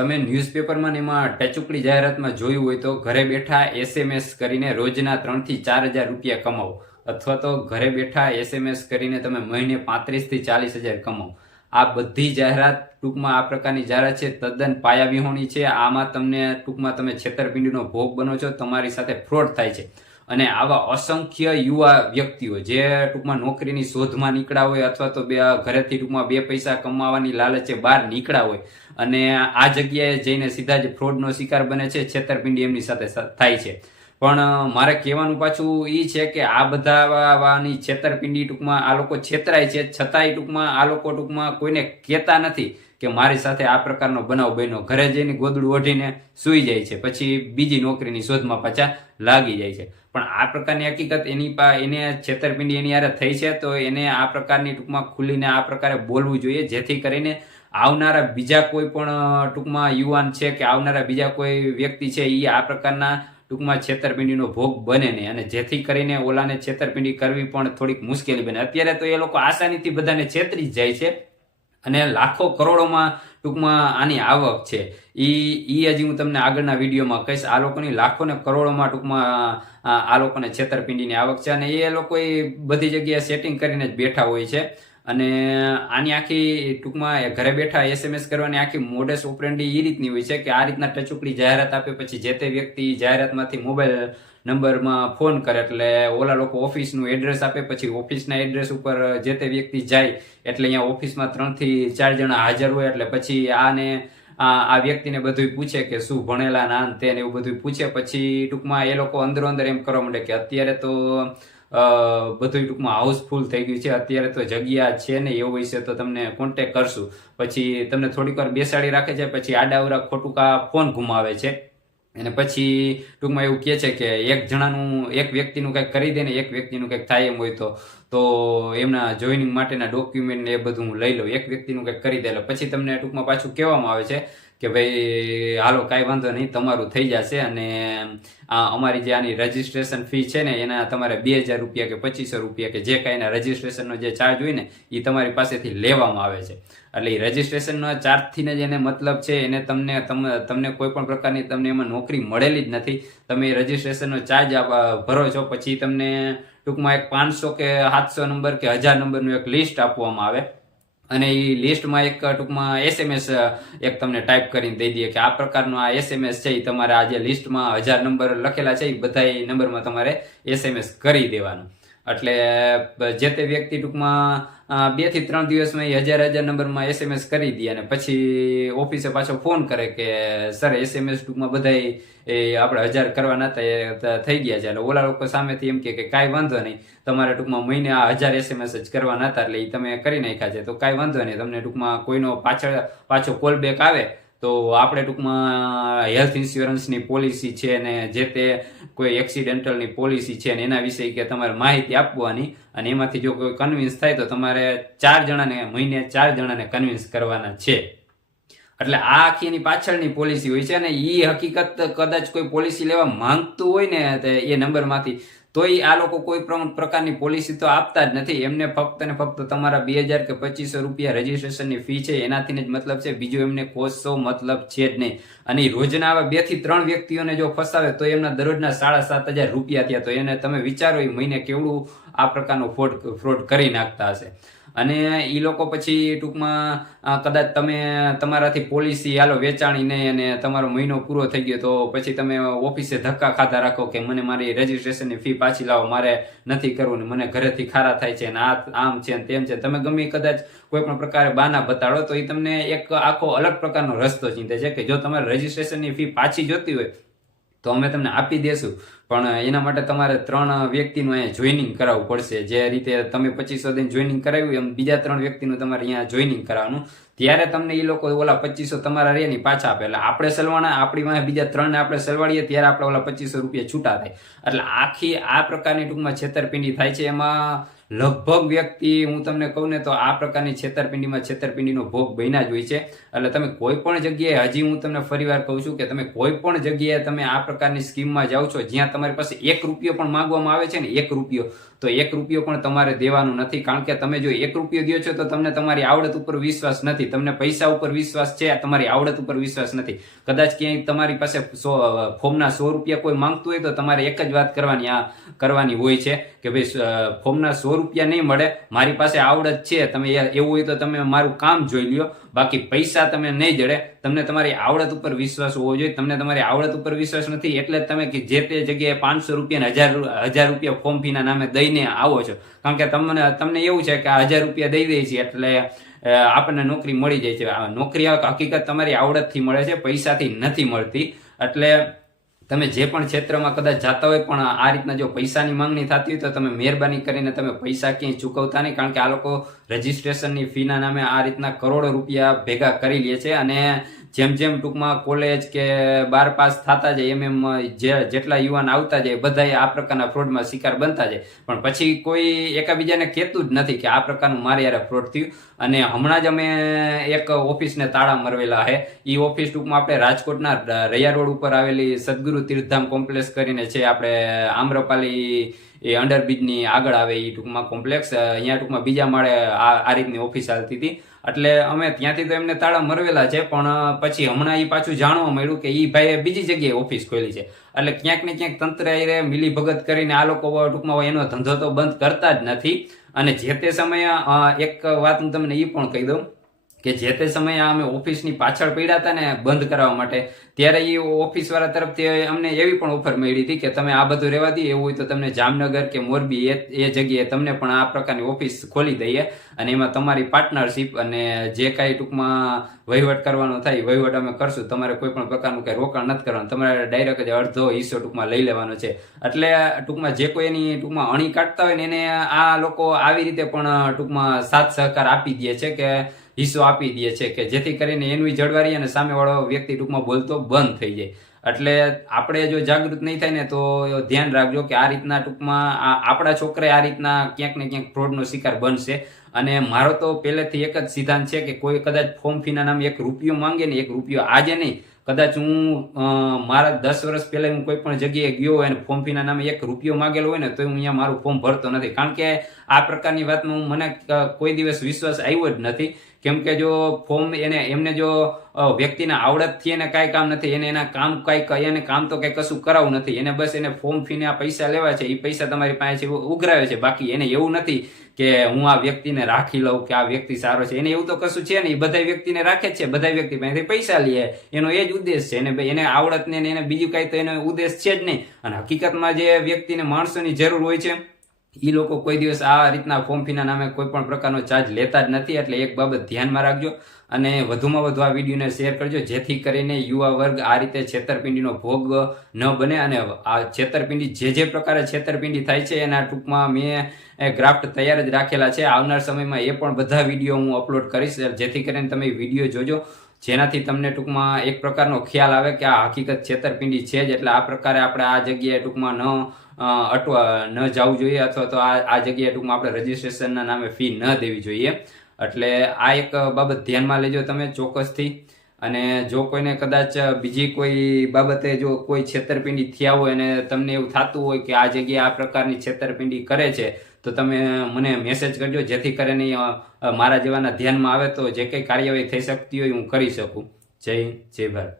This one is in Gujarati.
તમે ન્યૂઝપેપરમાં ને એમાં ટચુકડી જાહેરાતમાં જોયું હોય તો ઘરે બેઠા એસએમએસ કરીને રોજના ત્રણથી ચાર હજાર રૂપિયા કમાવો. અથવા તો ઘરે બેઠા એસએમએસ કરીને તમે મહિને પાંત્રીસથી ચાલીસ હજાર કમાવો. આ બધી જાહેરાત ટૂંકમાં આ પ્રકારની જાહેરાત છે. તદ્દન પાયાવિહોણી છે. આમાં તમને ટૂંકમાં તમે છેતરપિંડીનો ભોગ બનો છો. તમારી સાથે ફ્રોડ થાય છે. અને આવા અસંખ્ય યુવા વ્યક્તિઓ જે ટૂંકમાં નોકરીની શોધમાં નીકળ્યા હોય અથવા તો બે ઘરેથી ટૂંકમાં બે પૈસા કમાવાની લાલચે બહાર નીકળ્યા હોય અને આ જગ્યાએ જઈને સીધા જ ફ્રોડનો શિકાર બને છે, છેતરપિંડી એમની સાથે થાય છે. પણ મારે કહેવાનું પાછું એ છે કે આ બધાની છેતરપિંડી ટૂંકમાં આ લોકો છેતરાય છે, છતાંય ટૂંકમાં આ લોકો ટૂંકમાં કોઈને કહેતા નથી. કે મારી સાથે આ પ્રકારનો બનાવ બન્યો. ઘરે જઈને ગોદડું ઓઢીને સૂઈ જાય છે. પછી બીજી નોકરીની શોધમાં પાછા લાગી જાય છે. પણ આ પ્રકારની હકીકત એની પા, એને છેતરપિંડી એની યારે થઈ છે, તો એને આ પ્રકારની ટૂંકમાં ખુલીને આ પ્રકારે બોલવું જોઈએ, જેથી કરીને આવનારા બીજા કોઈ પણ ટૂંકમાં યુવાન છે કે આવનારા બીજા કોઈ વ્યક્તિ છે એ આ પ્રકારના ટૂંકમાં છેતરપિંડીનો ભોગ બને નહીં. અને જેથી કરીને ઓલાને છેતરપિંડી કરવી પણ થોડીક મુશ્કેલી બને. અત્યારે તો એ લોકો આસાનીથી બધાને છેતરી જ જાય છે. અને લાખો કરોડોમાં ટૂંકમાં આની આવક છે. એ એ હજી હું તમને આગળના વિડીયોમાં કહીશ, આ લોકોની લાખો ને કરોડોમાં ટૂંકમાં, આ લોકોને છેતરપિંડીની આવક છે અને એ લોકો એ બધી જગ્યાએ સેટિંગ કરીને જ બેઠા હોય છે. અને આની આખી ટૂંકમાં ઘરે બેઠા એસએમએસ કરવાની આખી મોડેસ ઓપરેન્ડી એ રીતની હોય છે કે આ રીતના ટચુકડી જાહેરાત આપે પછી જે તે વ્યક્તિ જાહેરાતમાંથી મોબાઈલ નંબરમાં ફોન કરે એટલે ઓલા લોકો ઓફિસનું એડ્રેસ આપે, પછી ઓફિસના એડ્રેસ ઉપર જે તે વ્યક્તિ જાય, એટલે અહીંયા ઓફિસમાં ત્રણથી ચાર જણા હાજર હોય, એટલે પછી આને, આ વ્યક્તિને બધું પૂછે કે શું ભણેલા ના તેને એવું બધું પૂછે. પછી ટૂંકમાં એ લોકો અંદરો અંદર એમ કરવા માંડે કે અત્યારે તો બધું ટૂંકમાં હાઉસફુલ થઈ ગયું છે, અત્યારે તો જગ્યા છે ને એવું વિશે તો તમને કોન્ટેક કરશું. પછી તમને થોડીક વાર બેસાડી રાખે છે, પછી આડાવરા ખોટું કા ફોન ગુમાવે છે. અને પછી ટૂંકમાં એવું કહે છે કે એક જણાનું, એક વ્યક્તિનું કંઈક કરી દે ને એક વ્યક્તિનું કંઈક થાય એમ હોય તો. તો એમના જોઈનિંગ માટેના ડોક્યુમેન્ટ એ બધું હું લઈ લઉં. એક વ્યક્તિનું કંઈક કરી દે પછી તમને ટૂંકમાં પાછું કહેવામાં આવે છે કે ભાઈ, હાલો, કાંઈ વાંધો નહીં, તમારું થઈ જશે. અને આ અમારી જે આની રજીસ્ટ્રેશન ફી છે ને, એના તમારે બે હજાર રૂપિયા કે પચીસો રૂપિયા કે જે કાંઈ એના રજીસ્ટ્રેશનનો જે ચાર્જ હોય ને એ તમારી પાસેથી લેવામાં આવે છે. એટલે એ રજીસ્ટ્રેશનનો ચાર્જથી જ એને મતલબ છે, એને તમને, તમ- તમને કોઈ પણ પ્રકારની તમને એમાં નોકરી મળેલી જ નથી. તમે રજીસ્ટ્રેશનનો ચાર્જ ભરો છો, પછી તમને ટૂંકમાં એક પાંચસો કે સાતસો નંબર કે હજાર નંબરનું એક લિસ્ટ આપવામાં આવે. અને એ લિસ્ટમાં એક ટૂંકમાં એસએમએસ એક તમને ટાઈપ કરીને દઈ દઈએ કે આ પ્રકારનો આ એસએમએસ છે એ તમારે આ જે લિસ્ટમાં હજાર નંબર લખેલા છે એ બધા નંબરમાં તમારે એસએમએસ કરી દેવાનું. એટલે જે તે વ્યક્તિ ટૂંકમાં બેથી ત્રણ દિવસમાં એ હજાર હજાર નંબરમાં એસએમએસ કરી દે અને પછી ઓફિસે પાછો ફોન કરે કે, સર એસએમએસ ટૂંકમાં બધા એ આપણે હજાર કરવાના હતા થઈ ગયા છે. એટલે ઓલા લોકો સામેથી એમ કે કાંઈ વાંધો નહીં. તમારે ટૂંકમાં મહિને આ હજાર એસએમએસ જ કરવાના હતા, એટલે એ તમે કરી નાખ્યા છે. તો કાંઈ વાંધો નહીં. તમને ટૂંકમાં કોઈનો પાછળ, પાછો કોલ બેક આવે તો આપણે ટૂંકમાં હેલ્થ ઇન્સ્યોરન્સની પોલિસી છે ને જે તે કોઈ એક્સિડેન્ટલની પોલિસી છે ને એના વિશે કે તમારે માહિતી આપવાની અને એમાંથી જો કોઈ કન્વિન્સ થાય તો તમારે ચાર જણાને મહિને ચાર જણાને કન્વિન્સ કરવાના છે. એટલે આ આખી એની પાછળની પોલિસી હોય છે અને એ હકીકત કદાચ કોઈ પોલિસી લેવા માંગતું હોય ને એ નંબરમાંથી તોય આ લોકો કોઈ પણ પ્રકારની પોલિસી તો આપતા જ નથી. એમને ફક્ત ને ફક્ત તમારા બે હજાર કે પચીસો રૂપિયા રજીસ્ટ્રેશનની ફી છે એનાથી જ મતલબ છે. બીજો એમને કોસો મતલબ છે જ નહીં. અને રોજના આવા બેથી ત્રણ વ્યક્તિઓને જો ફસાવે, તો એમના દરરોજના સાડા સાત હજાર રૂપિયા થયા. તો એને તમે વિચારો એ મહિને કેવડું આ પ્રકારનો ફ્રોડ ફ્રોડ કરી નાખતા હશે. અને એ લોકો પછી ટૂંકમાં કદાચ તમે તમારાથી પોલિસી હાલો વેચાણી નહીં અને તમારો મહિનો પૂરો થઈ ગયો, તો પછી તમે ઓફિસે ધક્કા ખાતા રાખો કે મને મારી રજીસ્ટ્રેશનની ફી પાછી લાવો, મારે નથી કરવું ને મને ઘરેથી ખારા થાય છે ને આ આમ છે ને તેમ છે. તમે ગમે કદાચ કોઈ પણ પ્રકારે બાના બતાડો તો એ તમને એક આખો અલગ પ્રકારનો રસ્તો ચિંતે છે કે જો તમારે રજીસ્ટ્રેશનની ફી પાછી જોતી હોય તો અમે તમને આપી દેશું. પણ એના માટે તમારે ત્રણ વ્યક્તિનું અહીંયા જોઈનિંગ કરાવવું પડશે. જે રીતે તમે પચીસો દિન જોઈનિંગ કરાવ્યું, એમ બીજા ત્રણ વ્યક્તિનું તમારે અહીંયા જોઈનિંગ કરાવવાનું. ત્યારે તમને એ લોકો ઓલા પચીસો તમારા રે ની પાછા આપે. એટલે આપણે સલવાના આપણી પાસે બીજા ત્રણને આપણે સલવાડીએ, ત્યારે આપણે ઓલા પચીસો રૂપિયા છૂટા થાય. એટલે આખી આ પ્રકારની ટૂંકમાં છેતરપિંડી થાય છે. એમાં લગભગ વ્યક્તિ, હું તમને કહું ને તો આ પ્રકારની છેતરપિંડીમાં છેતરપિંડીનો ભોગ બન્યા જ હોય છે. એટલે તમે કોઈ પણ જગ્યાએ, હજી હું તમને ફરીવાર કહું છું કે તમે કોઈ પણ જગ્યાએ તમે આ પ્રકારની સ્કીમમાં જાઓ છો, જ્યાં તમારી પાસે એક રૂપિયો પણ માંગવામાં આવે છે ને, એક રૂપિયો, તો એક રૂપિયો પણ તમારે દેવાનું નથી. કારણ કે તમે જો એક રૂપિયો દો છો, તો તમને તમારી આવડત ઉપર વિશ્વાસ નથી. તમને પૈસા ઉપર વિશ્વાસ છે તમારી આવડત ઉપર વિશ્વાસ નથી. કદાચ ક્યાંય તમારી પાસે સો ફોર્મના સો રૂપિયા કોઈ માંગતું હોય, તો તમારે એક જ વાત કરવાની આ, કરવાની હોય છે કે ભાઈ ફોર્મના સો રૂપિયા નહીં મળે, મારી પાસે આવડત છે, તમે એવું હોય તો તમે મારું કામ જોઈ લ્યો. બાકી પૈસા તમે નહીં જડે. તમને તમારી આવડત ઉપર વિશ્વાસ હોવો જોઈએ. તમને તમારી આવડત ઉપર વિશ્વાસ નથી, એટલે તમે કે જે તે જગ્યાએ પાંચસો રૂપિયા હજાર હજાર રૂપિયા ફોર્મ ફીના નામે દઈને આવો છો. કારણ કે તમને તમને એવું છે કે આ હજાર રૂપિયા દઈ દઈએ છીએ એટલે આપણને નોકરી મળી જાય છે. નોકરી હકીકત તમારી આવડતથી મળે છે, પૈસાથી નથી મળતી. એટલે તમે જે પણ ક્ષેત્રમાં કદાચ જાતા હોય પણ આ રીતના જો પૈસાની માંગણી થતી હોય તો તમે મહેરબાની કરીને તમે પૈસા ક્યાંય ચૂકવતા નહીં, કારણ કે આ લોકો રજીસ્ટ્રેશનની ફીના નામે આ રીતના કરોડો રૂપિયા ભેગા કરી લે છે અને જેમ જેમ ટૂંકમાં કોલેજ કે બાર પાસ થતા જાય, એમ એમ જેટલા યુવાન આવતા જાય બધાએ આ પ્રકારના ફ્રોડમાં શિકાર બનતા જાય. પણ પછી કોઈ એકાબીજાને કહેતું જ નથી કે આ પ્રકારનું મારે યારે ફ્રોડ થયું. અને હમણાં જ અમે એક ઓફિસને તાળા મરવેલા છે એ ઓફિસ ટૂંકમાં આપણે રાજકોટના રૈયા રોડ ઉપર આવેલી સદગુરુ તીર્થધામ કોમ્પ્લેક્સ કરીને છે, આપણે આમ્રપાલી એ અંડરબ્રિજની આગળ આવે એ ટૂંકમાં કોમ્પ્લેક્સ અહીંયા ટૂંકમાં બીજા માળે આ રીતની ઓફિસ ચાલતી હતી. એટલે અમે ત્યાંથી તો એમને તાળા મરવેલા છે, પણ પછી હમણાં એ પાછું જાણવા મળ્યું કે એ ભાઈએ બીજી જગ્યાએ ઓફિસ ખોલી છે. એટલે ક્યાંક ને ક્યાંક તંત્ર એ મિલી ભગત કરીને આ લોકો ટૂંકમાં એનો ધંધો તો બંધ કરતા જ નથી. અને જે તે સમયે એક વાત હું તમને એ પણ કહી દઉં કે જે તે સમયે અમે ઓફિસની પાછળ પડ્યા હતા ને બંધ કરાવવા માટે, ત્યારે એ ઓફિસ વાળા તરફથી અમને એવી પણ ઓફર મળી હતી કે તમે આ બધું રહેવા દઈએ, એવું હોય તો તમને જામનગર કે મોરબી એ એ જગ્યાએ તમને પણ આ પ્રકારની ઓફિસ ખોલી દઈએ અને એમાં તમારી પાર્ટનરશિપ અને જે કાંઈ ટૂંકમાં વહીવટ કરવાનો થાય વહીવટ અમે કરશું. તમારે કોઈ પણ પ્રકારનું કંઈ રોકાણ નથી કરવાનું. તમારે ડાયરેક્ટ જ અડધો હિસ્સો ટૂંકમાં લઈ લેવાનો છે. એટલે ટૂંકમાં જે કોઈ એની ટૂંકમાં અણી કાઢતા હોય ને એને આ લોકો આવી રીતે પણ ટૂંકમાં સાથ સહકાર આપી દે છે કે હિસ્સો આપી દે છે કે જેથી કરીને એનું જળવારી અને સામેવાળો વ્યક્તિ ટૂંકમાં બોલતો બંધ થઈ જાય. એટલે આપણે જો જાગૃત નહીં થાય ને તો ધ્યાન રાખજો કે આ રીતના ટૂંકમાં આપણા છોકરા આ રીતના ક્યાંક ને ક્યાંક ફ્રોડનો શિકાર બનશે. અને મારો તો પહેલેથી એક જ સિદ્ધાંત છે કે કોઈ કદાચ ફોર્મ ફીના નામે એક રૂપિયો માંગે ને એક રૂપિયો આજે નહીં, કદાચ હું મારા દસ વર્ષ પહેલાં હું કોઈ પણ જગ્યાએ ગયો હોય અને ફોર્મ ફીના નામે એક રૂપિયો માંગેલો હોય ને તો હું અહીંયા મારું ફોર્મ ભરતો નથી. કારણ કે આ પ્રકારની વાતમાં હું મને કોઈ દિવસ વિશ્વાસ આવ્યો જ નથી. કેમ કે જો ફોર્મ એને, એમને જો વ્યક્તિને આવડતથી એને કાંઈ કામ નથી, એને એના કામ કાંઈ એને કામ તો કંઈ કશું કરાવવું નથી, એને બસ એને ફોર્મ ફીને આ પૈસા લેવા છે એ પૈસા તમારી પાસે ઉઘરાવે છે. બાકી એને એવું નથી કે હું આ વ્યક્તિને રાખી લઉં કે આ વ્યક્તિ સારો છે. એને એવું તો કશું છે નહીં. બધા વ્યક્તિને રાખે જ છે. બધા વ્યક્તિ પાસેથી પૈસા લે. એનો એ જ ઉદ્દેશ છે. એને એને આવડત ને એને બીજું કાંઈ તો એનો ઉદ્દેશ છે જ નહીં. અને હકીકતમાં જે વ્યક્તિને માણસોની જરૂર હોય છે એ લોકો કોઈ દિવસ આ રીતના ફોર્મ ફીના નામે કોઈ પણ પ્રકારનો ચાર્જ લેતા જ નથી, એટલે એક બાબત ધ્યાનમાં રાખજો અને વધુમાં વધુ આ વિડીયોને શેર કરજો, જેથી કરીને યુવા વર્ગ આ રીતે છેતરપિંડીનો ભોગ ન બને અને આ છેતરપિંડી જે જે પ્રકારે છેતરપિંડી થાય છે, એના ટૂંકમાં મેં ગ્રાફ્ટ તૈયાર જ રાખેલા છે. આવનાર સમયમાં એ પણ બધા વીડિયો હું અપલોડ કરીશ, જેથી કરીને તમે વીડિયો જોજો. જેનાથી તમને ટૂંકમાં એક પ્રકારનો ખ્યાલ આવે કે આ હકીકત છેતરપિંડી છે જ, એટલે આ પ્રકારે આપણે આ જગ્યાએ ટૂંકમાં ન અટવા, ન જવું જોઈએ અથવા તો આ આ જગ્યાએ ટૂંકમાં આપણે રજીસ્ટ્રેશનના નામે ફી ન દેવી જોઈએ. એટલે આ એક બાબત ધ્યાનમાં લેજો તમે ચોક્કસથી. અને જો કોઈને કદાચ બીજી કોઈ બાબતે જો કોઈ છેતરપિંડી થયા હોય અને તમને એવું થતું હોય કે આ જગ્યાએ આ પ્રકારની છેતરપિંડી કરે છે તો તમે મને મેસેજ કરજો, જેથી કરીને મારા જેવાના ધ્યાનમાં આવે તો જે કંઈ કાર્યવાહી થઈ શકતી હોય હું કરી શકું. જય જય ભારત.